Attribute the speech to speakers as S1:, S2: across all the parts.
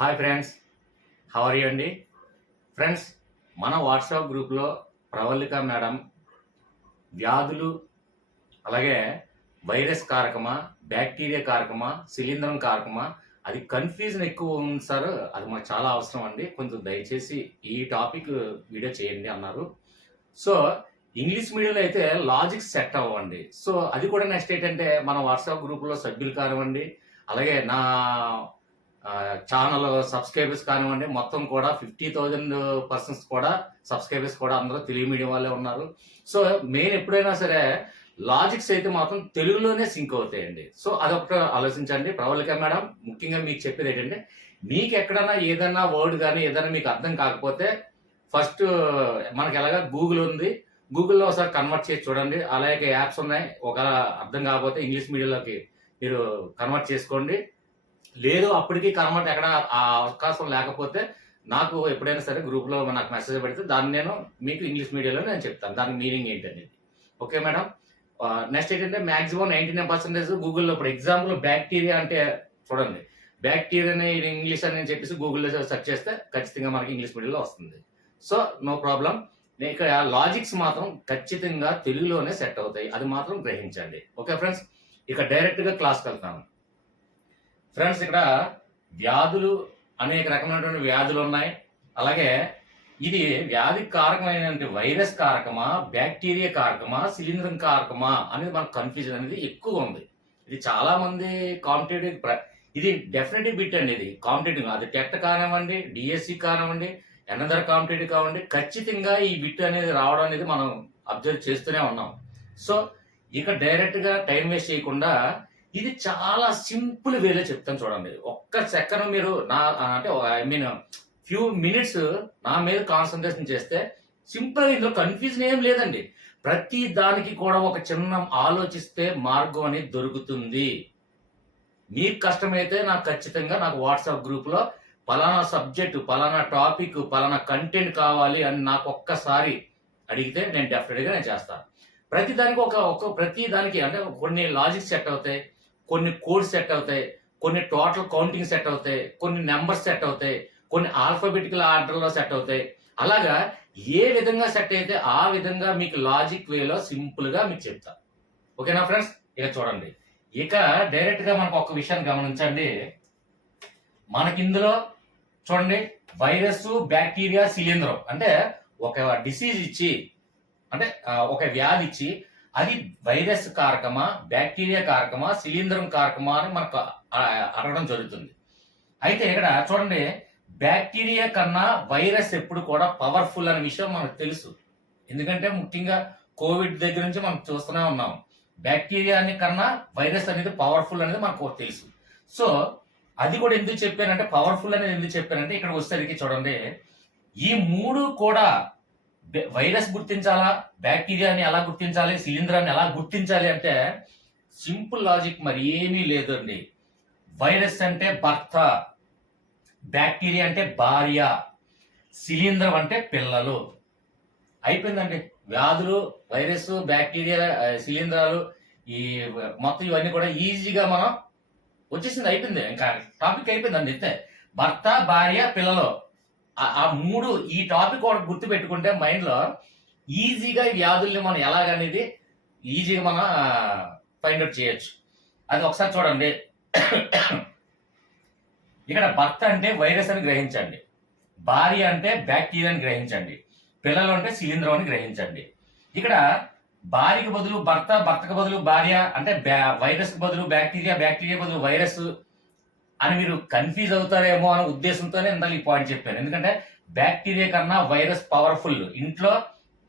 S1: Hi friends how are you అండి? Friends మన WhatsApp గ్రూప్లో ప్రవల్లిక మేడం వ్యాధులు అలాగే వైరస్ కారకమా బ్యాక్టీరియా కారకమా శిలీంధ్రం కారకమా అది కన్ఫ్యూజన్ ఎక్కువ ఉంది సార్ అది మాకు చాలా అవసరం అండి. కొంచెం దయచేసి ఈ టాపిక్ వీడియో చేయండి అన్నారు. సో ఇంగ్లీష్ మీడియంలో అయితే లాజిక్ సెట్ అవ్వండి. సో అది కూడా నెక్స్ట్ ఏంటంటే మన వాట్సాప్ గ్రూప్లో సభ్యులు కానివ్వండి అలాగే నా ఛానల్ సబ్స్క్రైబర్స్ కానివ్వండి మొత్తం కూడా ఫిఫ్టీ థౌజండ్ పర్సన్స్ కూడా సబ్స్క్రైబర్స్ కూడా అందరూ తెలుగు మీడియం వాళ్ళే ఉన్నారు. సో మెయిన్ ఎప్పుడైనా సరే లాజిక్స్ అయితే మాత్రం తెలుగులోనే సింక్ అవుతాయండి. సో అదొకటి ఆలోచించండి. ప్రవళిక మేడం ముఖ్యంగా మీకు చెప్పేది ఏంటంటే మీకు ఎక్కడైనా ఏదైనా వర్డ్ కానీ ఏదైనా మీకు అర్థం కాకపోతే ఫస్ట్ మనకి ఎలాగా గూగుల్ ఉంది. గూగుల్లో ఒకసారి కన్వర్ట్ చేసి చూడండి. అలాగే యాప్స్ ఉన్నాయి. ఒక అర్థం కాకపోతే ఇంగ్లీష్ మీడియంలోకి మీరు కన్వర్ట్ చేసుకోండి. లేదు అప్పటికి కన్వర్ట్ ఎక్కడ ఆ అవకాశం లేకపోతే నాకు ఎప్పుడైనా సరే గ్రూప్లో నాకు మెసేజ్ పెడితే దాన్ని నేను మీకు ఇంగ్లీష్ మీడియంలో నేను చెప్తాను. దాని మీనింగ్ ఏంటనేది. ఓకే మేడం నెక్స్ట్ ఏంటంటే మాక్సిమం నైంటీ నైన్ పర్సెంటేజ్ గూగుల్లో ఇప్పుడు ఎగ్జాంపుల్ బ్యాక్టీరియా అంటే చూడండి. బ్యాక్టీరియాని ఇంగ్లీష్ అని చెప్పేసి గూగుల్లో సెర్చ్ చేస్తే ఖచ్చితంగా మనకి ఇంగ్లీష్ మీడియంలో వస్తుంది. సో నో ప్రాబ్లం ఇక్కడ లాజిక్స్ మాత్రం ఖచ్చితంగా తెలుగులోనే సెట్ అవుతాయి. అది మాత్రం గ్రహించండి. ఓకే ఫ్రెండ్స్ ఇక డైరెక్ట్గా క్లాస్కి వెళ్తాను. ఫ్రెండ్స్ ఇక్కడ వ్యాధులు అనేక రకమైనటువంటి వ్యాధులు ఉన్నాయి. అలాగే ఇది వ్యాధి కారకమైనటువంటి వైరస్ కారకమా బ్యాక్టీరియా కారకమా శిలీంధ్రం కారకమా అనేది మనకు కన్ఫ్యూజన్ అనేది ఎక్కువ ఉంది. ఇది చాలా మంది కాంపిటేటివ్ ఇది డెఫినెటివ్ బిట్ అండి ఇది. కాంపిటేటివ్ అది టెట్ కానివ్వండి డిఎస్సి కానివ్వండి ఎనదర్ కాంపిటేటివ్ కావండి ఖచ్చితంగా ఈ బిట్ అనేది రావడం అనేది మనం అబ్జర్వ్ చేస్తూనే ఉన్నాం. సో ఇక డైరెక్ట్గా టైం వేస్ట్ చేయకుండా ఇది చాలా సింపుల్ వేలో చెప్తాను చూడండి. ఒక్క సెకండ్ మీరు నా అంటే ఐ మీన్ ఫ్యూ మినిట్స్ నా మీద కాన్సన్ట్రేషన్ చేస్తే సింపుల్ ఇందులో కన్ఫ్యూజన్ ఏం లేదండి. ప్రతి దానికి కూడా ఒక చిన్న ఆలోచిస్తే మార్గం అనేది దొరుకుతుంది. మీకు కష్టమైతే నాకు ఖచ్చితంగా నాకు వాట్సాప్ గ్రూప్లో పలానా సబ్జెక్టు పలానా టాపిక్ పలానా కంటెంట్ కావాలి అని నాకు ఒక్కసారి అడిగితే నేను డెఫినెట్గా నేను చేస్తాను. ప్రతి దానికి ఒక ఒక ప్రతి దానికి అంటే కొన్ని లాజిక్స్ సెట్ అవుతాయి. కొన్ని కోడ్స్ సెట్ అవుతాయి కొన్ని టోటల్ కౌంటింగ్ సెట్ అవుతాయి కొన్ని నెంబర్స్ సెట్ అవుతాయి కొన్ని ఆల్ఫాబెటికల్ ఆర్డర్లో సెట్ అవుతాయి. అలాగా ఏ విధంగా సెట్ అయితే ఆ విధంగా మీకు లాజిక్ వేలో సింపుల్గా మీకు చెప్తా. ఓకేనా ఫ్రెండ్స్ ఇక చూడండి. ఇక డైరెక్ట్గా మనకు ఒక విషయాన్ని గమనించండి. మనకి ఇందులో చూడండి వైరస్ బ్యాక్టీరియా శిలీంధ్రం అంటే ఒక డిసీజ్ ఇచ్చి అంటే ఒక వ్యాధి ఇచ్చి అది వైరస్ కారకమా బ్యాక్టీరియా కారకమా శిలీంధ్రం కారకమా అని మనకు అడగడం జరుగుతుంది. అయితే ఇక్కడ చూడండి బ్యాక్టీరియా కన్నా వైరస్ ఎప్పుడు కూడా పవర్ఫుల్ అనే విషయం మనకు తెలుసు. ఎందుకంటే ముఖ్యంగా కోవిడ్ దగ్గర నుంచి మనం చూస్తూనే ఉన్నాం. బ్యాక్టీరియా కన్నా వైరస్ అనేది పవర్ఫుల్ అనేది మనకు తెలుసు. సో అది కూడా ఎందుకు చెప్పానంటే పవర్ఫుల్ అనేది ఎందుకు చెప్పానంటే ఇక్కడ వచ్చేసరికి చూడండి ఈ మూడు కూడా వైరస్ గుర్తించాలా? బ్యాక్టీరియాని ఎలా గుర్తించాలి? శిలీంధ్రాన్ని ఎలా గుర్తించాలి అంటే సింపుల్ లాజిక్ మరి ఏమీ లేదండి. వైరస్ అంటే భర్త బ్యాక్టీరియా అంటే భార్య శిలీంధ్రం అంటే పిల్లలు. అయిపోయిందండి. వ్యాధులు వైరస్ బ్యాక్టీరియా శిలీంధ్రాలు ఈ మొత్తం ఇవన్నీ కూడా ఈజీగా మనం వచ్చేసింది అయిపోయింది. ఇంకా టాపిక్ అయిపోయిందండి అయితే భర్త భార్య పిల్లలు. ఆ మూడు ఈ టాపిక్ ఒకటి గుర్తు పెట్టుకుంటే మైండ్లో ఈజీగా ఈ వ్యాధుల్ని మనం ఎలాగనేది ఈజీగా మనం ఫైండ్ అవుట్ చేయొచ్చు. అది ఒకసారి చూడండి. ఇక్కడ భర్త అంటే వైరస్ అని గ్రహించండి. భార్య అంటే బ్యాక్టీరియాని గ్రహించండి. పిల్లలు అంటే శిలీంద్రం అని గ్రహించండి. ఇక్కడ భార్యకు బదులు భర్త భర్తకు బదులు భార్య అంటే వైరస్ బదులు బ్యాక్టీరియా బ్యాక్టీరియా బదులు వైరస్ అని మీరు కన్ఫ్యూజ్ అవుతారేమో అనే ఉద్దేశంతోనే ఇందాక ఈ పాయింట్ చెప్పాను ఎందుకంటే బ్యాక్టీరియా కన్నా వైరస్ పవర్ఫుల్ ఇంట్లో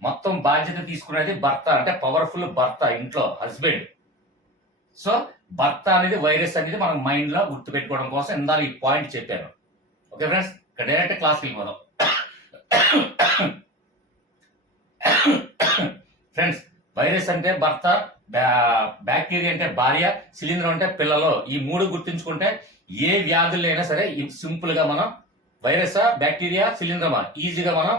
S1: మొత్తం బాధ్యత తీసుకునేది భర్త అంటే పవర్ఫుల్ భర్త ఇంట్లో హస్బెండ్ సో భర్త అనేది వైరస్ అనేది మనం మైండ్లో గుర్తు పెట్టుకోవడం కోసం ఇందాక ఈ పాయింట్ చెప్పాను ఓకే ఫ్రెండ్స్ ఇక్కడ డైరెక్ట్ క్లాస్కి వెళ్ళిపోదాం. ఫ్రెండ్స్ వైరస్ అంటే భర్త బ్యాక్టీరియా అంటే భార్య శిలీంద్రం అంటే పిల్లలు. ఈ మూడు గుర్తుంచుకుంటే ఏ వ్యాధులైనా సరే సింపుల్గా మనం వైరసా బ్యాక్టీరియా సిలిండ్రమా ఈజీగా మనం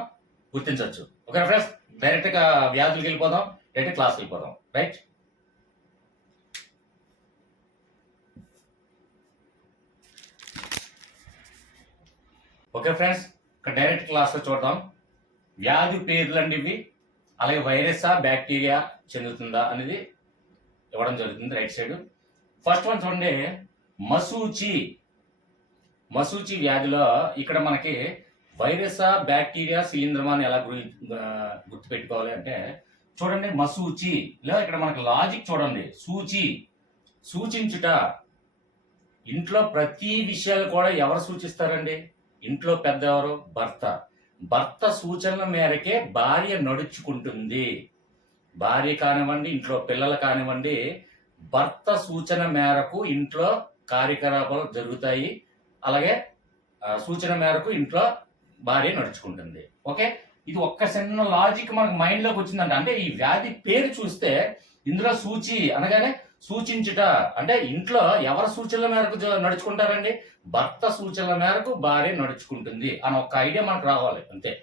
S1: గుర్తించవచ్చు. ఓకే ఫ్రెండ్స్ డైరెక్ట్గా వ్యాధులకి వెళ్ళిపోదాం డైరెక్ట్ క్లాస్ వెళ్ళిపోదాం. రైట్ ఓకే ఫ్రెండ్స్ ఇక్కడ డైరెక్ట్ క్లాస్లో చూద్దాం. వ్యాధి పేర్లు అండి ఇవి అలాగే వైరసా బ్యాక్టీరియా చెందుతుందా అనేది ఇవ్వడం జరుగుతుంది రైట్ సైడ్ ఫస్ట్ వన్ చూడండి. మసూచి మసూచి వ్యాధిలో ఇక్కడ మనకి వైరసా బ్యాక్టీరియా శిలీంద్రమాన్ని అని ఎలా గురి గుర్తుపెట్టుకోవాలి అంటే చూడండి మసూచి. లేదా ఇక్కడ మనకి లాజిక్ చూడండి. సూచి. సూచించుట ఇంట్లో ప్రతి విషయాలు కూడా ఎవరు సూచిస్తారండి? ఇంట్లో పెద్ద ఎవరు భర్త. భర్త సూచనల మేరకే భార్య నడుచుకుంటుంది. భార్య కానివ్వండి ఇంట్లో పిల్లలు కానివ్వండి భర్త సూచన మేరకు ఇంట్లో కార్యకలాపాలు జరుగుతాయి. అలాగే సూచన మేరకు ఇంట్లో భార్య నడుచుకుంటుంది. ఓకే? ఇది ఒక్క చిన్న లాజిక్ మనకు మైండ్లోకి అంటే ఈ వ్యాధి పేరు చూస్తే ఇందులో సూచి అనగానే సూచించుట. అంటే ఇంట్లో ఎవరి సూచనల మేరకు నడుచుకుంటారండి? భర్త సూచనల మేరకు భార్య నడుచుకుంటుంది అని ఒక ఐడియా మనకు రావాలి. అంతే.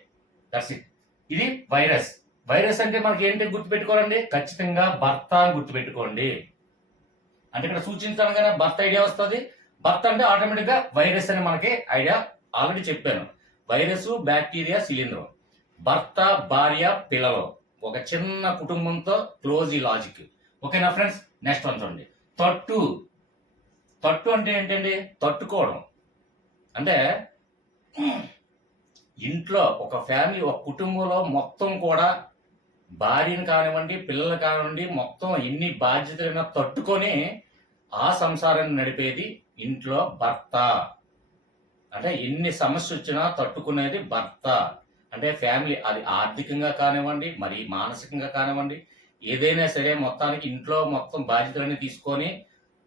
S1: దట్స్ ఇట్ ఇది వైరస్ వైరస్ అంటే మనకి ఏంటి గుర్తుపెట్టుకోవాలండి? ఖచ్చితంగా భర్త అని గుర్తుపెట్టుకోండి. అంటే ఇక్కడ సూచించడంగానే బర్త్ ఐడియా వస్తుంది. భర్త అంటే ఆటోమేటిక్గా వైరస్ అని మనకి ఐడియా ఆల్రెడీ చెప్పాను. వైరస్ బ్యాక్టీరియా శిలీంధ్రం భర్త భార్య పిల్లలు. ఒక చిన్న కుటుంబంతో క్లోజ్ ఈ లాజిక్ ఓకేనా ఫ్రెండ్స్ నెక్స్ట్ వన్ చూడండి. తట్టు. తట్టు అంటే ఏంటండి? తట్టుకోవడం. అంటే ఇంట్లో ఒక ఫ్యామిలీ ఒక కుటుంబంలో మొత్తం కూడా భార్యను కానివ్వండి పిల్లలు కానివ్వండి మొత్తం ఎన్ని బాధ్యతలైనా తట్టుకొని ఆ సంసారాన్ని నడిపేది ఇంట్లో భర్త. అంటే ఎన్ని సమస్య వచ్చినా తట్టుకునేది భర్త. అంటే ఫ్యామిలీ అది ఆర్థికంగా కానివ్వండి మరి మానసికంగా కానివ్వండి ఏదైనా సరే మొత్తానికి ఇంట్లో మొత్తం బాధ్యతలన్నీ తీసుకొని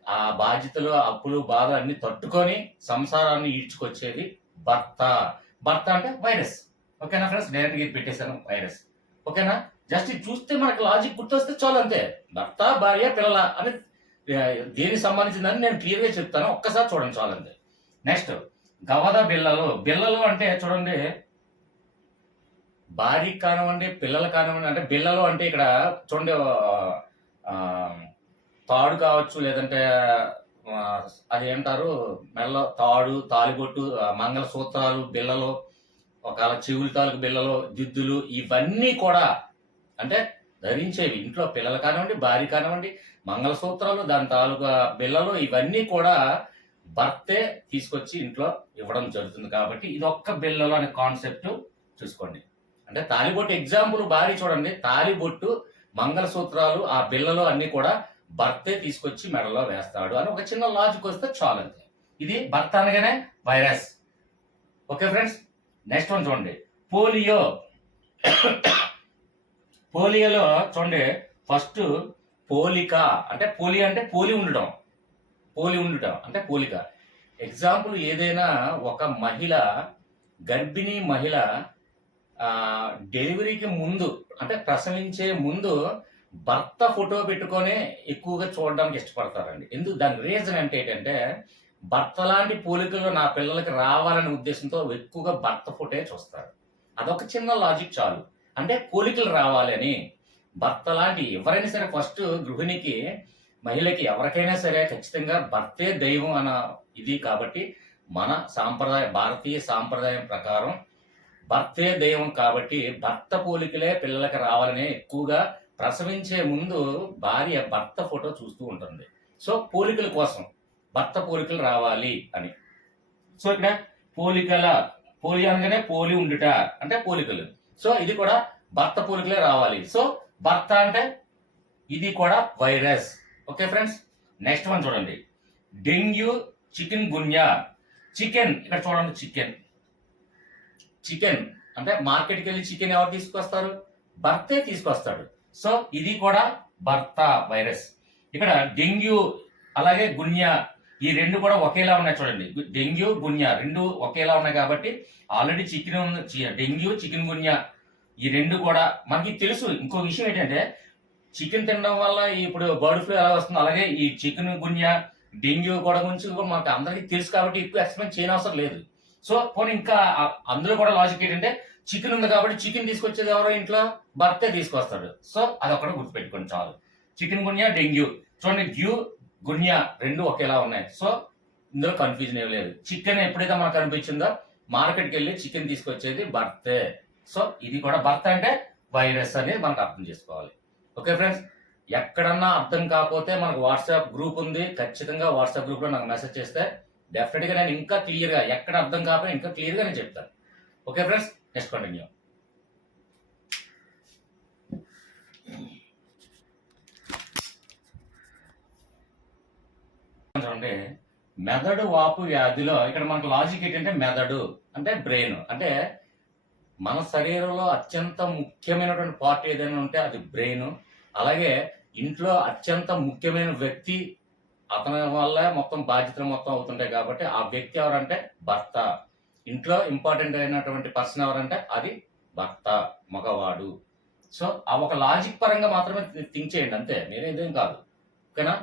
S1: ఆ బాధ్యతలు అప్పులు బాధలు అన్ని తట్టుకొని సంసారాన్ని ఈడ్చుకొచ్చేది భర్త. భర్త అంటే వైరస్. ఓకేనా ఫ్రెండ్స్? డైరెక్ట్గా ఇది పెట్టేశాను వైరస్. ఓకేనా? జస్ట్ ఇది చూస్తే మనకు లాజిక్ గుర్తొస్తే చాలు అంతే. భర్త భార్య పిల్లల అని దేనికి సంబంధించిందని నేను క్లియర్గా చెప్తాను. ఒక్కసారి చూడండి చాలు అంతే. నెక్స్ట్ గవద బిల్లలు బిల్లలు అంటే చూడండి. భార్యకి కానివ్వండి పిల్లలు కానివ్వండి అంటే బిల్లలు అంటే ఇక్కడ చూడండి తాడు కావచ్చు లేదంటే అది ఏంటారు మెల్ల తాడు తాలిబొట్టు మంగళసూత్రాలు మంగళ సూత్రాలు బిల్లలు ఒకవేళ చెవులు తాలూకు బిల్లలు దిద్దులు ఇవన్నీ కూడా అంటే ధరించేవి. ఇంట్లో పిల్లలు కానివ్వండి భార్య కానివ్వండి మంగళసూత్రాలు దాని తాలూకా బిల్లలు ఇవన్నీ కూడా భర్తే తీసుకొచ్చి ఇంట్లో ఇవ్వడం జరుగుతుంది కాబట్టి ఇది ఒక్క బిల్లలు అనే కాన్సెప్ట్ చూసుకోండి. అంటే తాలిబొట్టు ఎగ్జాంపుల్ భారీ చూడండి. తాలిబొట్టు మంగళసూత్రాలు ఆ బిల్లలు అన్ని కూడా భర్తే తీసుకొచ్చి మెడలో వేస్తాడు అని ఒక చిన్న లాజిక్ వస్తే చాలు అంతే. ఇది భర్త అనగానే virus. Okay friends next one చూడండి. పోలియో. పోలియోలో చూడండి ఫస్ట్ పోలిక అంటే పోలియో అంటే పోలి ఉండడం. పోలి ఉండటం అంటే పోలిక. ఎగ్జాంపుల్ ఏదైనా ఒక మహిళ గర్భిణీ మహిళ డెలివరీకి ముందు అంటే ప్రసవించే ముందు భర్త ఫోటో పెట్టుకొని ఎక్కువగా చూడడానికి ఇష్టపడతారండి. ఎందుకు? దాని రీజన్ అంటే ఏంటంటే భర్త లాంటి పోలికలు నా పిల్లలకి రావాలనే ఉద్దేశంతో ఎక్కువగా భర్త ఫోటో చూస్తారు. అదొక చిన్న లాజిక్ చాలు. అంటే పోలికలు రావాలని భర్త లాంటి ఎవరైనా సరే ఫస్ట్ గృహిణికి మహిళకి ఎవరికైనా సరే ఖచ్చితంగా భర్తే దైవం అన్న ఇది కాబట్టి మన సాంప్రదాయ భారతీయ సాంప్రదాయం ప్రకారం భర్తే దైవం కాబట్టి భర్త పోలికలే పిల్లలకి రావాలని ఎక్కువగా ప్రసవించే ముందు భార్య భర్త ఫోటో చూస్తూ ఉంటుంది. సో పోలికల కోసం భర్త పోలికలు రావాలి అని. సో ఇక్కడ పోలికల పోలి అనగానే పోలి ఉండుట అంటే పోలికలు. సో ఇది కూడా భర్త పోలికలే రావాలి. సో భర్త అంటే ఇది కూడా virus. Okay friends? Next one చూడండి. Dengue chikungunya. చికెన్ ఇక్కడ చూడండి చికెన్. చికెన్ అంటే మార్కెట్కి వెళ్ళి చికెన్ ఎవరు తీసుకొస్తారు? భర్తే తీసుకొస్తాడు. సో ఇది కూడా భర్త వైరస్. ఇక్కడ డెంగ్యూ అలాగే గున్యా ఈ రెండు కూడా ఒకేలా ఉన్నాయి చూడండి. డెంగ్యూ గున్యా రెండు ఒకేలా ఉన్నాయి కాబట్టి already chicken dengue chikungunya ఈ రెండు కూడా మనకి తెలుసు. ఇంకో విషయం ఏంటంటే చికెన్ తినడం వల్ల ఇప్పుడు బర్డ్ ఫ్లూ ఎలా వస్తుందో అలాగే ఈ చికెన్ గున్యా డెంగ్యూ కూడా గురించి మనకి మనకు అందరికీ తెలుసు కాబట్టి ఎక్కువ ఎక్స్ప్లెయిన్ చేయనవసరం లేదు. సో పోనీ ఇంకా అందులో కూడా లాజిక్ ఏంటంటే చికెన్ ఉంది కాబట్టి చికెన్ తీసుకొచ్చేది ఎవరో ఇంట్లో భర్తే తీసుకొస్తాడు. సో అది ఒకటి గుర్తుపెట్టుకోండి చాలు. Chikungunya dengue. చూడండి డ్యూ గుణ్యా రెండు ఒకేలా ఉన్నాయి. సో ఇందులో కన్ఫ్యూజన్ ఏం లేదు. చికెన్ ఎప్పుడైతే మనకు అనిపించిందో మార్కెట్కి వెళ్ళి చికెన్ తీసుకొచ్చేది బర్తే సో ఇది కూడా బర్త్ అంటే వైరస్ అనేది మనకు అర్థం చేసుకోవాలి. ఓకే ఫ్రెండ్స్ ఎక్కడన్నా అర్థం కాకపోతే మనకు వాట్సాప్ గ్రూప్ ఉంది. ఖచ్చితంగా వాట్సాప్ గ్రూప్లో నాకు మెసేజ్ చేస్తే డెఫినెట్గా నేను ఇంకా క్లియర్గా ఎక్కడ అర్థం కాకపోతే ఇంకా క్లియర్గా నేను చెప్తాను. ఓకే ఫ్రెండ్స్ నెక్స్ట్ కంటిన్యూ చూడండి మెదడు వాపు వ్యాధిలో ఇక్కడ మనకు లాజిక్ ఏంటంటే మెదడు అంటే బ్రెయిన్ అంటే మన శరీరంలో అత్యంత ముఖ్యమైనటువంటి పార్ట్ ఏదైనా ఉంటే అది బ్రెయిన్ అలాగే ఇంట్లో అత్యంత ముఖ్యమైన వ్యక్తి అతని వల్ల మొత్తం బాధ్యతలు మొత్తం అవుతుంటాయి కాబట్టి ఆ వ్యక్తి ఎవరంటే భర్త. ఇంట్లో ఇంపార్టెంట్ అయినటువంటి పర్సన్ ఎవరంటే అది భర్త మగవాడు. సో ఆ ఒక లాజిక్ పరంగా మాత్రమే థింక్ చేయండి. అంతే మీరేదేం కాదు. ఓకేనా?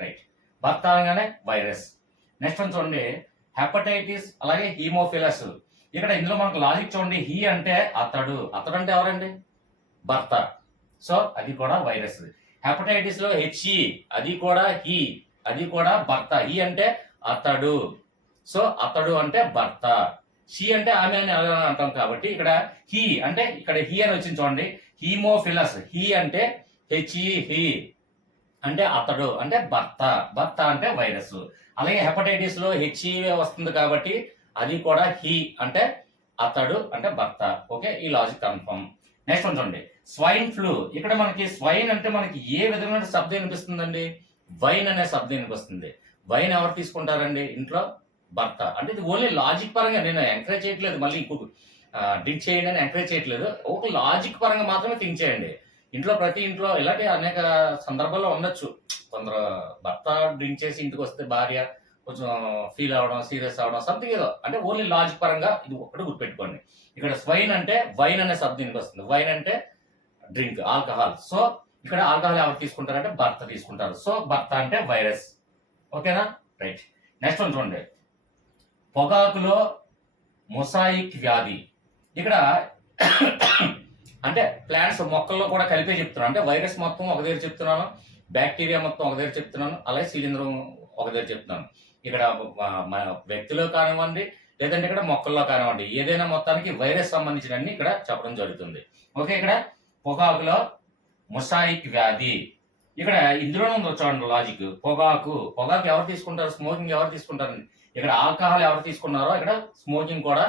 S1: రైట్ భర్త అనగానే వైరస్. నెక్స్ట్ వన్ చూడండి హెపటైటిస్ అలాగే హీమోఫిలస్. ఇక్కడ ఇందులో మనకు లాజిక్ చూడండి హీ అంటే అతడు. అతడు అంటే ఎవరండి? భర్త. సో అది కూడా వైరస్. హెపటైటిస్లో హెచ్ఈ అది కూడా హీ అది కూడా భర్త. హీ అంటే అతడు. సో అతడు అంటే భర్త. షీ అంటే ఆమె అని అంటాం కాబట్టి ఇక్కడ హీ అంటే ఇక్కడ హీ అని వచ్చింది చూడండి హీమోఫిలస్. హీ అంటే హెచ్ఈ హీ. అంటే అతడు అంటే భర్త. భర్త అంటే వైరస్. అలాగే హెపటైటిస్లో హెచ్ఈవే వస్తుంది కాబట్టి అది కూడా హీ అంటే అతడు అంటే భర్త. ఓకే ఈ లాజిక్ కన్ఫర్మ్. నెక్స్ట్ ఉంచండి స్వైన్ ఫ్లూ. ఇక్కడ మనకి స్వైన్ అంటే మనకి ఏ విధమైన శబ్దం వినిపిస్తుందండి? వైన్ అనే శబ్దం వినిపిస్తుంది. వైన్ ఎవరు తీసుకుంటారండి? ఇంట్లో భర్త. అంటే ఇది ఓన్లీ లాజిక్ పరంగా నేను ఎంకరేజ్ చేయట్లేదు. మళ్ళీ ఇంకొక డ్రింక్ చేయండి అని ఎంకరేజ్ చేయట్లేదు. ఒక లాజిక్ పరంగా మాత్రమే థింక్ చేయండి. ఇంట్లో ప్రతి ఇంట్లో ఇలాంటి అనేక సందర్భాల్లో ఉండొచ్చు. కొందరు భర్త డ్రింక్ చేసి ఇంటికి వస్తే భార్య కొంచెం ఫీల్ అవడం సీరియస్ అవడం సంథింగ్ ఏదో. అంటే ఓన్లీ లాజిక్ పరంగా ఇది ఒక్కటి గుర్తుపెట్టుకోండి. ఇక్కడ స్వైన్ అంటే వైన్ అనే శబ్దం వస్తుంది. వైన్ అంటే డ్రింక్ ఆల్కహాల్. సో ఇక్కడ ఆల్కహాల్ ఎవరు తీసుకుంటారంటే భర్త తీసుకుంటారు. సో భర్త అంటే వైరస్. ఓకేనా? రైట్. నెక్స్ట్ వన్ చూడండి. పొగాకులో మొసాయిక్ వ్యాధి. ఇక్కడ అంటే ప్లాంట్స్ మొక్కల్లో కూడా కలిపే చెప్తున్నాను. అంటే వైరస్ మొత్తం ఒక దగ్గర చెప్తున్నాను. బ్యాక్టీరియా మొత్తం ఒక దగ్గర చెప్తున్నాను. అలాగే శిలీంధ్రం ఒక దగ్గర చెప్తున్నాను. ఇక్కడ వ్యక్తిలో కానివ్వండి లేదంటే ఇక్కడ మొక్కల్లో కానివ్వండి ఏదైనా మొత్తానికి వైరస్ సంబంధించిన అన్ని ఇక్కడ చెప్పడం జరుగుతుంది. ఓకే ఇక్కడ పొగాకులో మొసాయిక్ వ్యాధి. ఇక్కడ ఇందులోనే ఉంది చూడండి లాజిక్ పొగాకు పొగాకు ఎవరు తీసుకుంటారు? స్మోకింగ్ ఎవరు తీసుకుంటారు? ఇక్కడ ఆల్కహాల్ ఎవరు తీసుకున్నారో ఇక్కడ స్మోకింగ్ కూడా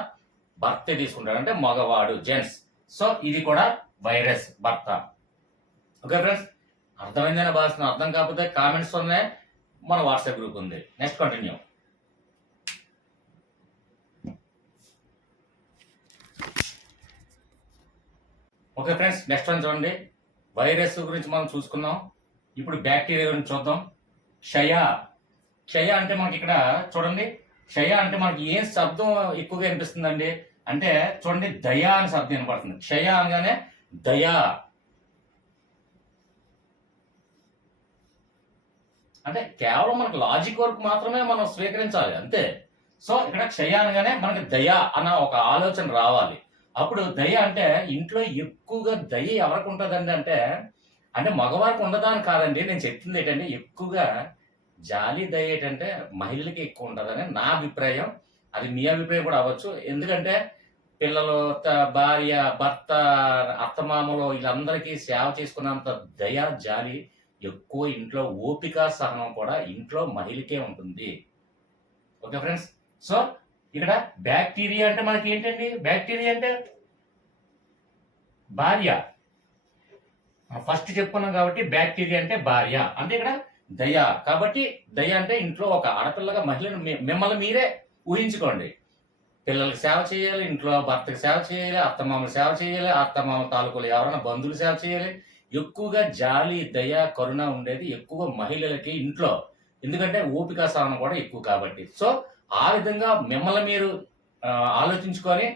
S1: భర్తే తీసుకుంటారు. అంటే మగవాడు జెంట్స్ సో ఇది కూడా వైరస్ భర్త. ఓకే ఫ్రెండ్స్ అర్థమైందని భావిస్తున్నాను అర్థం కాకపోతే కామెంట్స్ ఉన్నాయి మన వాట్సాప్ గ్రూప్ ఉంది. Next continue okay friends next one చూడండి. వైరస్ గురించి మనం చూసుకుందాం. ఇప్పుడు బ్యాక్టీరియా గురించి చూద్దాం. క్షయ. క్షయ అంటే మనకి ఇక్కడ చూడండి. క్షయ అంటే మనకి ఏం శబ్దం ఎక్కువగా వినిపిస్తుందండి? అంటే చూడండి దయా అని శబ్దం వినపడుతుంది. క్షయ అనగానే దయా. అంటే కేవలం మనకు లాజిక్ వరకు మాత్రమే మనం స్వీకరించాలి అంతే. సో ఇక్కడ క్షయ అనగానే మనకి దయ అన్న ఒక ఆలోచన రావాలి. అప్పుడు దయ అంటే ఇంట్లో ఎక్కువగా దయ ఎవరికి ఉంటుందండి అంటే అంటే మగవారికి ఉండదా అని కాదండి నేను చెప్తుంది ఏంటంటే ఎక్కువగా జాలి దయ ఏంటంటే మహిళలకి ఎక్కువ ఉంటుందని నా అభిప్రాయం. అది మీ అభిప్రాయం కూడా అవ్వచ్చు. ఎందుకంటే పిల్లలు త- భార్య భర్త అత్తమామలు వీళ్ళందరికీ సేవ చేసుకున్నంత దయ జాలి ఎక్కువ ఇంట్లో ఓపిక సహనం కూడా ఇంట్లో మహిళకే ఉంటుంది. Okay friends? సో ఇక్కడ బ్యాక్టీరియా అంటే మనకి ఏంటండి బ్యాక్టీరియా అంటే భార్య. ఫస్ట్ చెప్పుకున్నాం కాబట్టి బ్యాక్టీరియా అంటే భార్య. అంటే ఇక్కడ దయ. కాబట్టి దయ అంటే ఇంట్లో ఒక ఆడపిల్లగా మహిళను మిమ్మల్ని మీరే ఊహించుకోండి. పిల్లలకి సేవ చేయాలి ఇంట్లో భర్తకి సేవ చేయాలి అత్తమామలు సేవ చేయాలి అత్తమామ తాలూకులు ఎవరైనా బంధువులు సేవ చేయాలి. ఎక్కువగా జాలి దయ కరుణ ఉండేది ఎక్కువ మహిళలకి ఇంట్లో. ఎందుకంటే ఓపిక సహనం కూడా ఎక్కువ కాబట్టి. సో ఆ విధంగా మిమ్మల్ని మీరు ఆలోచించుకొని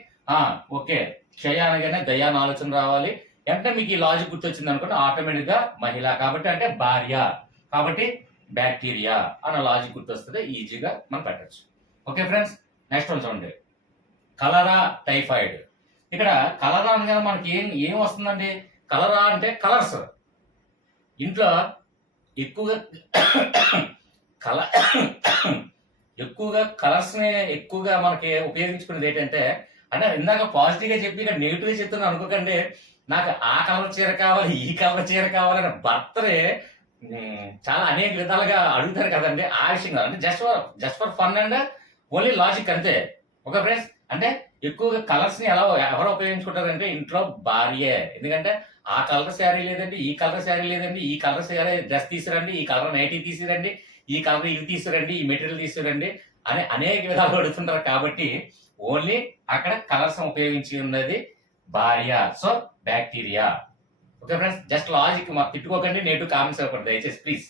S1: ఓకే క్షయ అనగానే ఆలోచన రావాలి. వెంటనే మీకు ఈ లాజిక్ గుర్తొచ్చింది అనుకుంటే ఆటోమేటిక్గా మహిళ కాబట్టి అంటే భార్య కాబట్టి బ్యాక్టీరియా అన్న లాజిక్ గుర్తొస్తుంది ఈజీగా మనం పెట్టచ్చు. ఓకే ఫ్రెండ్స్ నెక్స్ట్ వన్ చూడండి. Cholera typhoid. ఇక్కడ కలరా అనగానే మనకి ఏం ఏం వస్తుందండి? కలరా అంటే కలర్స్. ఇంట్లో ఎక్కువగా కల ఎక్కువగా కలర్స్ని ఎక్కువగా మనకి ఉపయోగించుకునేది ఏంటంటే అంటే ఇందాక పాజిటివ్గా చెప్పి ఇక్కడ నెగిటివ్గా చెప్తున్నా అనుకోకండి. నాకు ఆ కలర్ చీర కావాలి ఈ కలర్ చీర కావాలని భర్తనే చాలా అనేక విధాలుగా అడుగుతారు కదండి. ఆ విషయం కాదు అంటే just for just for fun and only logic అంతే. ఓకే ఫ్రెండ్స్ అంటే ఎక్కువగా కలర్స్ని ఎలా ఎవరు ఉపయోగించుకుంటారంటే ఇంట్లో భార్య. ఎందుకంటే ఆ కలర్ శారీ లేదండి ఈ కలర్ శారీ లేదండి ఈ కలర్ శారీ డ్రెస్ తీసుకురండి ఈ కలర్ నైటీ తీసిరండి ఈ కలర్ ఇది తీసుకురండి ఈ మెటీరియల్ తీసుకురండి అని అనేక విధాలు అడుగుతుంటారు కాబట్టి ఓన్లీ అక్కడ కలర్స్ ఉపయోగించి ఉన్నది భార్య. So bacteria okay friends just logic మాకు తిట్టుకోకండి నేటివ్ కామెంట్స్ ఇవ్వకూడదు దయచేసి ప్లీజ్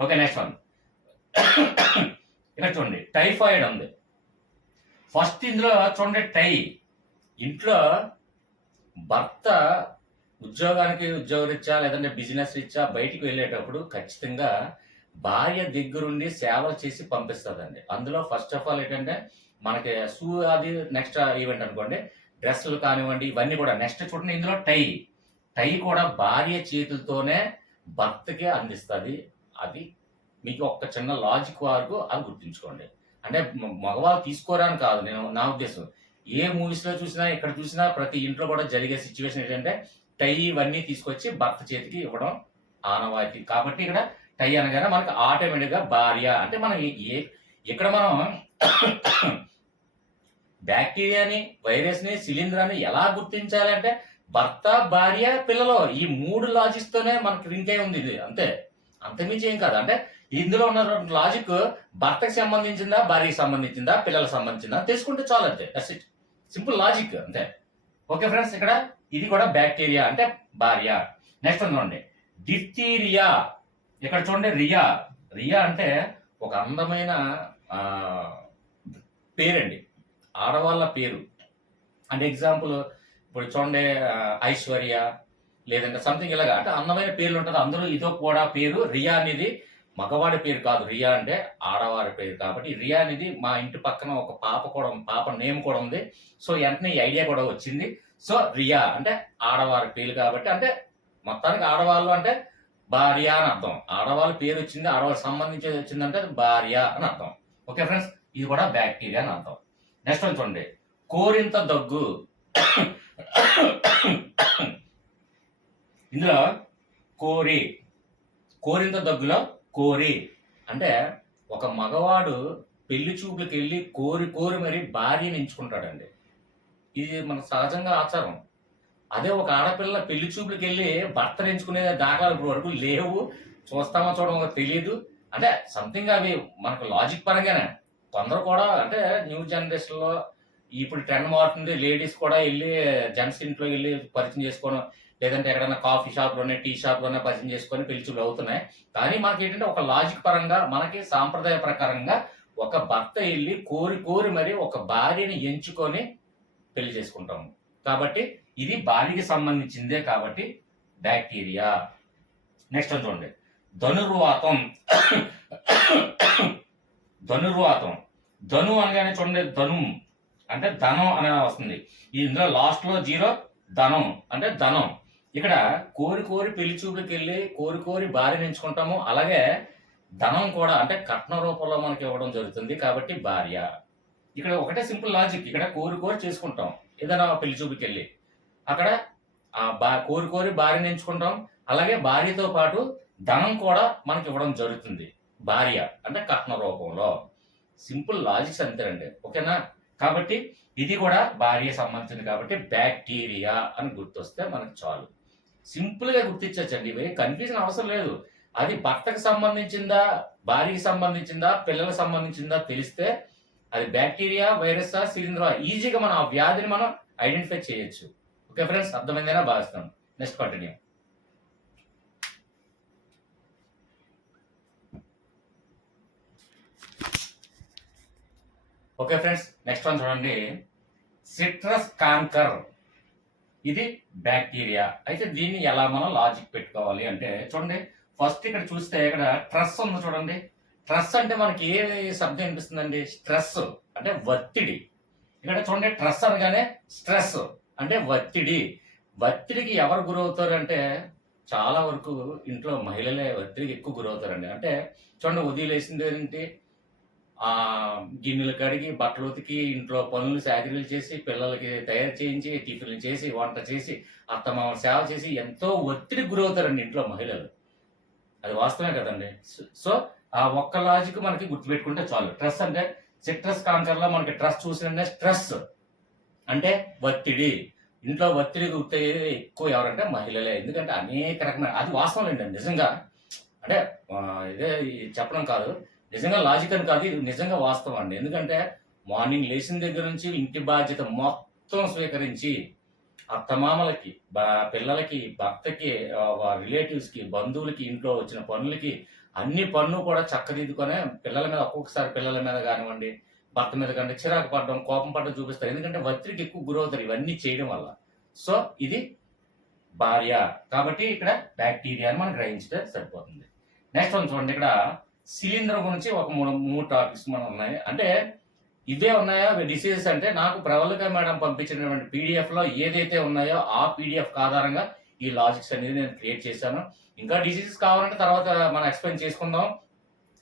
S1: ఓకే నెక్స్ట్ వన్ ఇక్కడ చూడండి టైఫాయిడ్ ఉంది. ఫస్ట్ ఇందులో చూడండి టై. ఇంట్లో భర్త ఉద్యోగానికి ఉద్యోగరీత్యా లేదంటే బిజినెస్ రీత్యా బయటికి వెళ్ళేటప్పుడు ఖచ్చితంగా భార్య దగ్గరుండి సేవలు చేసి పంపిస్తుందండి. అందులో ఫస్ట్ ఆఫ్ ఆల్ ఏంటంటే మనకి షూ అది నెక్స్ట్ ఈవెంట్ అనుకోండి డ్రెస్సులు కానివ్వండి ఇవన్నీ కూడా. నెక్స్ట్ చూడండి ఇందులో టై. టై కూడా భార్య చేతులతోనే భర్తకి అందిస్తుంది. అది మీకు ఒక్క చిన్న లాజిక్ వరకు అది గుర్తుంచుకోండి. అంటే మగవాళ్ళు తీసుకోరాని కాదు. నేను నా ఉద్దేశం. ఏ మూవీస్లో చూసినా ఇక్కడ చూసినా ప్రతి ఇంట్లో కూడా జరిగే సిచ్యువేషన్ ఏంటంటే టై ఇవన్నీ తీసుకొచ్చి భర్త చేతికి ఇవ్వడం ఆనవాయితీ. కాబట్టి ఇక్కడ టై అనగానే మనకు ఆటోమేటిక్గా భార్య అంటే మనం ఏ- ఇక్కడ మనం బ్యాక్టీరియాని వైరస్ని శిలీంధ్రాన్ని ఎలా గుర్తించాలి అంటే భర్త భార్య పిల్లలు ఈ మూడు లాజిక్స్ తోనే మనకి రింక్ అయి ఉంది ఇది. అంతే. అంతమించి ఏం కాదు. అంటే ఇందులో ఉన్న లాజిక్ భర్తకి సంబంధించిందా భార్యకి సంబంధించిందా పిల్లలకు సంబంధించిందా తెలుసుకుంటే చాలు అంతే. దట్స్ ఇట్ సింపుల్ లాజిక్ అంతే. ఓకే ఫ్రెండ్స్ ఇక్కడ ఇది కూడా బ్యాక్టీరియా అంటే భార్య. నెక్స్ట్ చూడండి. డిప్తీరియా ఇక్కడ చూడండి రియా. రియా అంటే ఒక అందమైన పేరండి. ఆడవాళ్ళ పేరు. అంటే ఎగ్జాంపుల్ ఇప్పుడు చూడండి ఐశ్వర్య లేదంటే సంథింగ్ ఇలాగా. అంటే అందమైన పేర్లు ఉంటుంది. అందరూ ఇదో కూడా పేరు రియా అనేది మగవాడి పేరు కాదు రియా అంటే ఆడవారి పేరు కాబట్టి రియా అనేది మా ఇంటి పక్కన ఒక పాప కూడా పాప నేమ్ కూడా ఉంది. సో వెంటనే ఈ ఐడియా కూడా వచ్చింది. సో రియా అంటే ఆడవారి పేరు కాబట్టి అంటే మొత్తానికి ఆడవాళ్ళు అంటే భార్య అని అర్థం. ఆడవాళ్ళ పేరు వచ్చింది ఆడవాళ్ళకి సంబంధించి వచ్చిందంటే అది భార్య అని అర్థం. ఓకే ఫ్రెండ్స్ ఇది కూడా బ్యాక్టీరియా అని అర్థం. నెక్స్ట్ వన్ చూడండి. కోరింత దగ్గు. ఇందులో కోరి కోరింత దగ్గులో కోరి. అంటే ఒక మగవాడు పెళ్ళి చూపులకు వెళ్ళి కోరి కోరి మరి భార్యని ఎంచుకుంటాడండి. ఇది మన సహజంగా ఆచారం. అదే ఒక ఆడపిల్ల పెళ్ళి చూపులకు వెళ్ళి భర్తను ఎంచుకునే దాఖలాలు ఇప్పుడు వరకు లేవు. చూస్తామో చూడమో తెలియదు అంటే సంథింగ్ అవి మనకు లాజిక్ పరంగానే. కొందరు కూడా అంటే న్యూ జనరేషన్లో ఇప్పుడు ట్రెండ్ మారుతుంది. లేడీస్ కూడా వెళ్ళి జెంట్స్ ఇంట్లో వెళ్ళి పరిచయం చేసుకోవడం లేదంటే ఎక్కడైనా కాఫీ షాప్లోనే టీ షాప్లోనే పరిచయం చేసుకొని పిలుచులు అవుతున్నాయి. కానీ మనకి ఏంటంటే ఒక లాజిక్ పరంగా మనకి సాంప్రదాయ ప్రకారంగా ఒక భర్త వెళ్ళి కోరి కోరి మరి ఒక భార్యని ఎంచుకొని పెళ్ళి చేసుకుంటాము. కాబట్టి ఇది బాలికి సంబంధించిందే కాబట్టి బ్యాక్టీరియా. నెక్స్ట్ చూడండి. ధనుర్వాతం. ధనుర్వాతం. ధను అనగానే చూడండి ధను. అంటే ధనం అనే వస్తుంది. ఈ ఇందులో లాస్ట్లో జీరో ధనం. అంటే ధనం. ఇక్కడ కోరి కోరి పెళ్ళి చూపులకు వెళ్ళి కోరి కోరి భార్యని ఎంచుకుంటాము. అలాగే ధనం కూడా అంటే కట్న రూపంలో మనకి ఇవ్వడం జరుగుతుంది కాబట్టి భార్య. ఇక్కడ ఒకటే సింపుల్ లాజిక్. ఇక్కడ కోరి కోరి చేసుకుంటాం. ఏదైనా పెళ్ళి చూపుకి వెళ్ళి అక్కడ ఆ బా కోరి కోరి భార్యని ఎంచుకుంటాం. అలాగే భార్యతో పాటు ధనం కూడా మనకి ఇవ్వడం జరుగుతుంది. భార్య అంటే కట్న రూపంలో. సింపుల్ లాజిక్స్ అంతేనండి. ఓకేనా? కాబట్టి ఇది కూడా భార్య సంబంధించింది కాబట్టి బ్యాక్టీరియా అని గుర్తొస్తే మనకు చాలు. సింపుల్గా గుర్తించచ్చండి. కన్ఫ్యూజన్ అవసరం లేదు. అది భర్తకు సంబంధించిందా భార్యకి సంబంధించిందా పిల్లలకు సంబంధించిందా తెలిస్తే అది బ్యాక్టీరియా వైరస్ సిలింద్రా ఈజీగా మనం ఆ వ్యాధిని మనం ఐడెంటిఫై చేయొచ్చు. ఓకే ఫ్రెండ్స్ అర్థమైందేనా? భావిస్తాం. Next continue okay friends next one చూడండి. Citrus canker. ఇది బ్యాక్టీరియా అయితే దీన్ని ఎలా మనం లాజిక్ పెట్టుకోవాలి అంటే చూడండి ఫస్ట్ ఇక్కడ చూస్తే ఇక్కడ ట్రస్ ఉంది చూడండి. ట్రస్ అంటే మనకి ఏ శబ్దం అనిపిస్తుందండి స్ట్రెస్ అంటే ఒత్తిడి. ఇక్కడ చూడండి ట్రస్ అనగానే స్ట్రెస్ అంటే ఒత్తిడి. ఒత్తిడికి ఎవరు గురవుతారు అంటే చాలా వరకు ఇంట్లో మహిళలే ఒత్తిడికి ఎక్కువ గురవుతారండి. అంటే చూడండి ఉదయం లేచింది ఏంటి? గిన్నెలు కడిగి బట్టలు ఉతికి ఇంట్లో పనులు సాగరీలు చేసి పిల్లలకి తయారు చేయించి టిఫిన్లు చేసి వంట చేసి అత్తమామ సేవ చేసి ఎంతో ఒత్తిడికి గురవుతారండి ఇంట్లో మహిళలు. అది వాస్తవమే కదండి. సో- ఆ ఒక్క లాజిక్ మనకి గుర్తుపెట్టుకుంటే చాలు. ట్రస్ అంటే సిట్రస్ కాన్సర్ మనకి ట్రస్ చూసిన స్ట్రెస్ అంటే ఒత్తిడి. ఇంట్లో ఒత్తిడి గుర్తయ్యేది ఎక్కువ ఎవరంటే మహిళలే. ఎందుకంటే అనేక రకమైన అది వాస్తవం అండి నిజంగా. అంటే ఇదే చెప్పడం కాదు. నిజంగా లాజిక్ అని కాదు ఇది నిజంగా వాస్తవం అండి. ఎందుకంటే మార్నింగ్ లేచిన దగ్గర నుంచి ఇంటి బాధ్యత మొత్తం స్వీకరించి అత్తమామలకి బా- పిల్లలకి భర్తకి రిలేటివ్స్కి బంధువులకి ఇంట్లో వచ్చిన పనులకి అన్ని పనులు కూడా చక్కదిద్దుకొని పిల్లల మీద ఒక్కొక్కసారి పిల్లల మీద కానివ్వండి భర్త మీద కంటే చిరాకు పడడం కోపం పడడం చూపిస్తారు. ఎందుకంటే ఒత్తిడికి ఎక్కువ గురవుతారు ఇవన్నీ చేయడం వల్ల. సో ఇది భార్య. కాబట్టి ఇక్కడ బ్యాక్టీరియా అని మనం గ్రహించితే సరిపోతుంది. నెక్స్ట్ వన్ చూడండి. ఇక్కడ శిలీంధ్రం గురించి ఒక మూడు మూడు టాపిక్స్ మనం ఉన్నాయి. అంటే ఇవే ఉన్నాయో? డిసీజెస్ అంటే నాకు ప్రవళిక మేడం పంపించినటువంటి పీడిఎఫ్లో ఏదైతే ఉన్నాయో ఆ పీడిఎఫ్ ఆధారంగా ఈ లాజిక్స్ అనేది నేను క్రియేట్ చేశాను. ఇంకా డిసీజెస్ కావాలంటే తర్వాత మనం ఎక్స్ప్లెయిన్ చేసుకుందాం.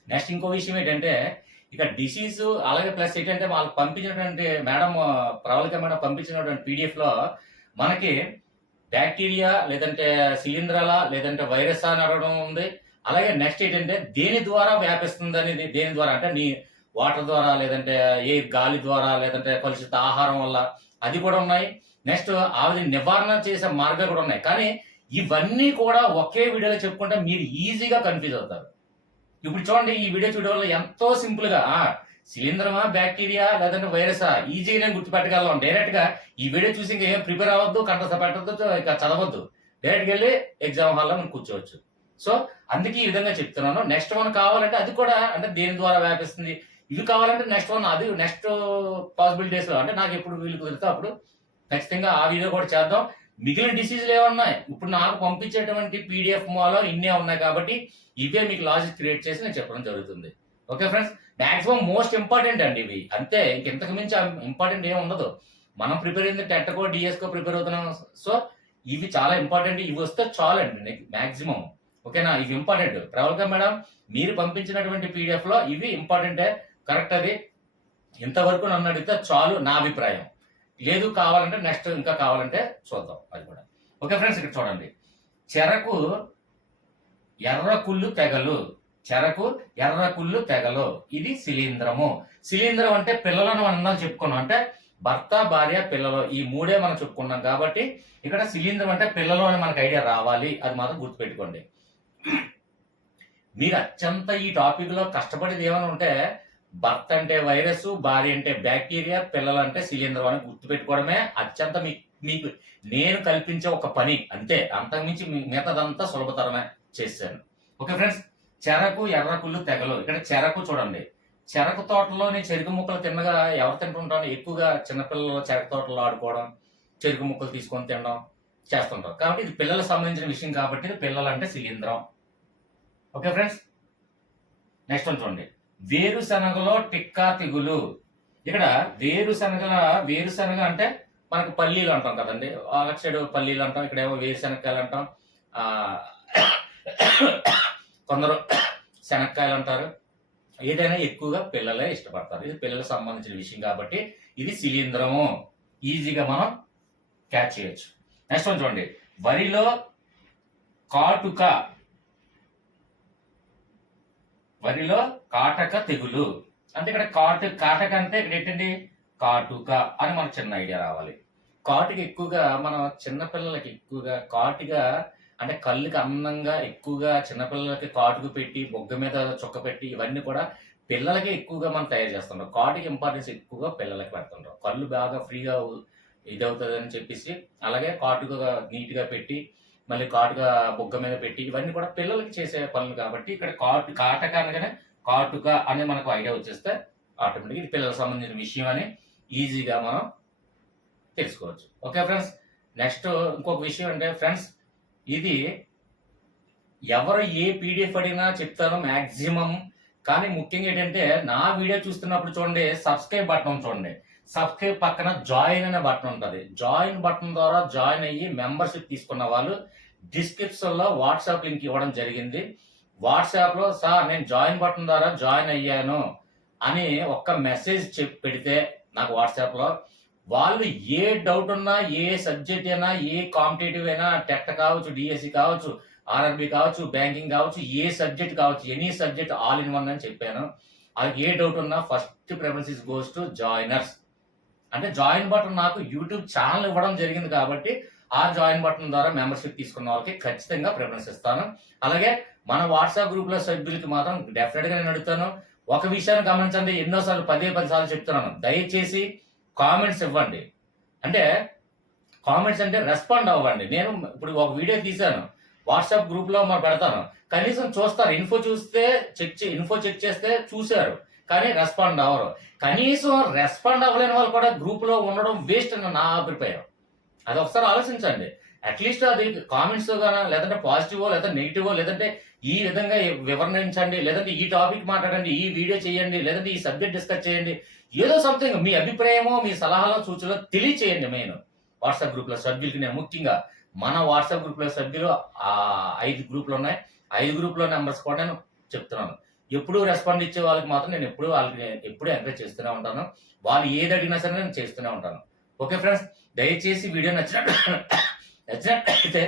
S1: నెక్స్ట్ ఇంకో విషయం ఏంటంటే ఇక డిసీజ్ అలాగే ప్లస్ ఏంటంటే వాళ్ళకి పంపించినటువంటి మేడం ప్రవళిక మేడం పంపించినటువంటి పీడిఎఫ్లో మనకి బ్యాక్టీరియా లేదంటే శిలీంధ్రాల లేదంటే వైరస్ అని అడగడం ఉంది. అలాగే నెక్స్ట్ ఏంటంటే దేని ద్వారా వ్యాపిస్తుంది అనేది దేని ద్వారా? అంటే నీ వాటర్ ద్వారా లేదంటే ఏ గాలి ద్వారా లేదంటే కలుషిత ఆహారం వల్ల అది కూడా ఉన్నాయి. నెక్స్ట్ ఆవిడ నివారణ చేసే మార్గాలు కూడా ఉన్నాయి. కానీ ఇవన్నీ కూడా ఒకే వీడియోలో చెప్పుకుంటే మీరు ఈజీగా కన్ఫ్యూజ్ అవుతారు. ఇప్పుడు చూడండి ఈ వీడియో చూడడం వల్ల ఎంతో సింపుల్గా శిలీంద్రమా బ్యాక్టీరియా లేదంటే వైరసా ఈజీగా నేను గుర్తుపెట్టగలం డైరెక్ట్గా ఈ వీడియో చూసి ఇంకా ఏం ప్రిపేర్ అవ్వద్దు కంటస్థ పెట్టద్దు ఇక చదవద్దు. డైరెక్ట్గా వెళ్ళి ఎగ్జామ్ హాల్లో మనం కూర్చోవచ్చు. సో అందుకే ఈ విధంగా చెప్తున్నాను. నెక్స్ట్ వన్ కావాలంటే అది కూడా అంటే దేని ద్వారా వ్యాపిస్తుంది? ఇవి కావాలంటే నెక్స్ట్ వన్ అది నెక్స్ట్ పాసిబిలిటీస్లో. అంటే నాకు ఎప్పుడు వీలు కుదిరితే అప్పుడు ఖచ్చితంగా ఆ వీడియో కూడా చేద్దాం. మిగిలిన డిసీజులు ఏమన్నాయి ఇప్పుడు నాకు పంపించేటువంటి పీడిఎఫ్ మాలో ఇన్నే ఉన్నాయి కాబట్టి ఇవే మీకు లాజిక్ క్రియేట్ చేసి నేను చెప్పడం జరుగుతుంది. Okay friends maximum most important అండి ఇవి. అంతే ఇంకెంతకు మించి ఇంపార్టెంట్ ఏం ఉండదు. మనం ప్రిపేర్ అయింది టెట్కో డిఎస్కో ప్రిపేర్ అవుతున్నాం. సో ఇవి చాలా ఇంపార్టెంట్ ఇవి వస్తే చాలు అండి మాక్సిమం ఓకేనా? ఇవి ఇంపార్టెంట్ ప్రవల్క మేడం మీరు పంపించినటువంటి పీడిఎఫ్లో ఇవి ఇంపార్టెంటే కరెక్ట్ అది. ఇంతవరకు నన్ను అడిగితే చాలు నా అభిప్రాయం. లేదు కావాలంటే నెక్స్ట్ ఇంకా కావాలంటే చూద్దాం. అది కూడా. ఓకే ఫ్రెండ్స్ ఇక్కడ చూడండి. చెరకు ఎర్ర కుళ్ళు తెగలు. చెరకు ఎర్ర కుళ్ళు తెగలు. ఇది శిలీంద్రము. శిలీంధ్రం అంటే పిల్లలను మనం చెప్పుకున్నాం. అంటే భర్త భార్య పిల్లలు. ఈ మూడే మనం చెప్పుకున్నాం కాబట్టి ఇక్కడ శిలీంధ్రం అంటే పిల్లలు అని మనకు ఐడియా రావాలి. అది మాత్రం గుర్తుపెట్టుకోండి. మీరు అత్యంత ఈ టాపిక్లో కష్టపడేది ఏమైనా ఉంటే భర్త అంటే వైరస్ భార్య అంటే బ్యాక్టీరియా పిల్లలు అంటే శిలీంధ్రం అని గుర్తుపెట్టుకోవడమే అత్యంత మీ మీకు నేను కల్పించే ఒక పని. అంతే. అంతకుమించి మీ- మిగతాదంతా సులభతరమే చేశాను. ఓకే ఫ్రెండ్స్ చెరకు ఎర్రకుళ్ళు తెగలు. ఇక్కడ చెరకు చూడండి. చెరకు తోటలోని చెరుకు ముక్కలు తిన్నగా ఎవరు తింటుంటారు? ఎక్కువగా చిన్నపిల్లలు చెరకు తోటలో ఆడుకోవడం చెరుకు ముక్కలు తీసుకొని తినడం చేస్తుంటారు. కాబట్టి ఇది పిల్లలకు సంబంధించిన విషయం కాబట్టి పిల్లలు అంటే శిలీంధ్రం ఓకే ఫ్రెండ్స్? నెక్స్ట్ వన్ చూడండి. వేరుశనగలో టిక్కా తెగులు. ఇక్కడ వేరుశనగల వేరుశనగ అంటే మనకు పల్లీలు అంటాం కదండి. అటు సైడ్ పల్లీలు అంటాం ఇక్కడ ఏమో వేరుశనగకాయలు అంటాం. కొందరు శనక్కాయలు అంటారు. ఏదైనా ఎక్కువగా పిల్లలే ఇష్టపడతారు. ఇది పిల్లలకు సంబంధించిన విషయం కాబట్టి ఇది శిలీంధ్రము ఈజీగా మనం క్యాచ్ చేయొచ్చు. నెక్స్ట్ వన్ చూడండి. వరిలో కాటుక వరిలో కాటక తెగులు. అంటే ఇక్కడ కాటు కాటక అంటే ఇక్కడ ఏంటండి? కాటుక అని మనకు చిన్న ఐడియా రావాలి. కాటుక ఎక్కువగా మనం చిన్నపిల్లలకి ఎక్కువగా కాటుగా అంటే కళ్ళుకి అందంగా ఎక్కువగా చిన్నపిల్లలకి కాటుకు పెట్టి బొగ్గ మీద చుక్క పెట్టి ఇవన్నీ కూడా పిల్లలకి ఎక్కువగా మనం తయారు చేస్తుంటాం. కాటుకి ఇంపార్టెన్స్ ఎక్కువగా పిల్లలకి పెడుతుంటాం. కళ్ళు బాగా ఫ్రీగా ఇది అవుతుంది అని చెప్పేసి అలాగే కాటుగా నీట్గా పెట్టి మళ్ళీ కాటుగా బొగ్గ మీద పెట్టి ఇవన్నీ కూడా పిల్లలకి చేసే పనులు కాబట్టి ఇక్కడ కాటు కాటక అనగానే కాటుక అనే మనకు ఐడియా వచ్చేస్తే ఆటోమేటిక్ ఇది పిల్లలకు సంబంధించిన విషయం అని ఈజీగా మనం తెలుసుకోవచ్చు. ఓకే ఫ్రెండ్స్ నెక్స్ట్ ఇంకొక విషయం అంటే ఫ్రెండ్స్ ఇది ఎవరు ఏ పీడిఎఫ్ అడిగినా చెప్తాను మ్యాక్సిమం కానీ ముఖ్యంగా ఏంటంటే నా వీడియో చూస్తున్నప్పుడు చూడండి సబ్స్క్రైబ్ బటన్ చూడండి. సబ్స్క్రైబ్ పక్కన జాయిన్ అనే బటన్ ఉంటుంది. జాయిన్ బటన్ ద్వారా జాయిన్ అయ్యి మెంబర్షిప్ తీసుకున్న వాళ్ళు డిస్క్రిప్షన్లో వాట్సాప్ లింక్ ఇవ్వడం జరిగింది. వాట్సాప్లో సార్ నేను జాయిన్ బటన్ ద్వారా జాయిన్ అయ్యాను అని ఒక్క మెసేజ్ చెప్పి పెడితే నాకు వాట్సాప్లో వాళ్ళు ఏ డౌట్ ఉన్నా ఏ సబ్జెక్ట్ అయినా ఏ కాంపిటేటివ్ అయినా టెట్ కావచ్చు డిఎస్సి కావచ్చు ఆర్ఆర్బి కావచ్చు బ్యాంకింగ్ కావచ్చు ఏ సబ్జెక్ట్ కావచ్చు any subject all in one అని చెప్పాను. అది ఏ డౌట్ ఉన్నా first preference goes to joiners. అంటే జాయిన్ బటన్ నాకు యూట్యూబ్ ఛానల్ ఇవ్వడం జరిగింది కాబట్టి ఆ జాయిన్ బటన్ ద్వారా మెంబర్షిప్ తీసుకున్న వాళ్ళకి ఖచ్చితంగా ప్రిఫరెన్స్ ఇస్తాను. అలాగే మన వాట్సాప్ గ్రూప్లో సభ్యులకి మాత్రం డెఫినెట్గా నేను అడుగుతాను. ఒక విషయాన్ని గమనించండి. ఎన్నోసార్లు పదే పది సార్లు చెప్తున్నాను. దయచేసి కామెంట్స్ ఇవ్వండి. అంటే కామెంట్స్ అంటే రెస్పాండ్ అవ్వండి. నేను ఇప్పుడు ఒక వీడియో తీశాను. వాట్సాప్ గ్రూప్లో పెడతాను. కనీసం చూస్తారు. ఇన్ఫో చూస్తే చెక్ ఇన్ఫో చెక్ చేస్తే చూశారు. కానీ రెస్పాండ్ అవ్వరు. కనీసం రెస్పాండ్ అవ్వలేని వాళ్ళు కూడా గ్రూప్లో ఉండడం వేస్ట్ అని నా అభిప్రాయం. అది ఒకసారి ఆలోచించండి. అట్లీస్ట్ అది కామెంట్స్ గానా లేదంటే పాజిటివ్ లేదంటే నెగిటివ్ లేదంటే ఈ విధంగా వివరణించండి లేదంటే ఈ టాపిక్ మాట్లాడండి ఈ వీడియో చేయండి లేదంటే ఈ సబ్జెక్ట్ డిస్కస్ చేయండి. ఏదో సంథింగ్ మీ అభిప్రాయమో మీ సలహాలో సూచనలో తెలియచేయండి మెయిన్ వాట్సాప్ గ్రూప్లో సభ్యులకి నేను ముఖ్యంగా మన వాట్సాప్ గ్రూప్లో సభ్యులు ఆ ఐదు గ్రూపులు ఉన్నాయి. ఐదు గ్రూప్లో నెంబర్స్ కూడా నేను చెప్తున్నాను. ఎప్పుడు రెస్పాండ్ ఇచ్చే వాళ్ళకి మాత్రం నేను ఎప్పుడు వాళ్ళకి ఎప్పుడు ఎంకరేజ్ చేస్తూనే ఉంటాను. వాళ్ళు ఏది అడిగినా సరే నేను చేస్తూనే ఉంటాను. ఓకే ఫ్రెండ్స్ దయచేసి వీడియో నచ్చినట్టు నచ్చినట్లయితే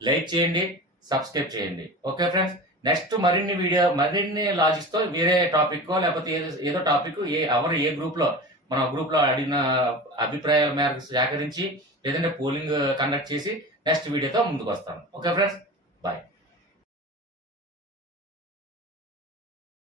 S1: లైక్ చేయండి సబ్స్క్రైబ్ చేయండి. ఓకే ఫ్రెండ్స్ నెక్స్ట్ మరిన్ని వీడియో మరిన్ని లాజిక్స్తో వేరే టాపిక్ లేకపోతే ఏదో ఏదో టాపిక్ ఏ ఎవరు ఏ గ్రూప్లో మన గ్రూప్లో అడిగిన అభిప్రాయాల మేరకు సేకరించి లేదంటే పోలింగ్ కండక్ట్ చేసి నెక్స్ట్ వీడియోతో ముందుకు వస్తాను. Okay friends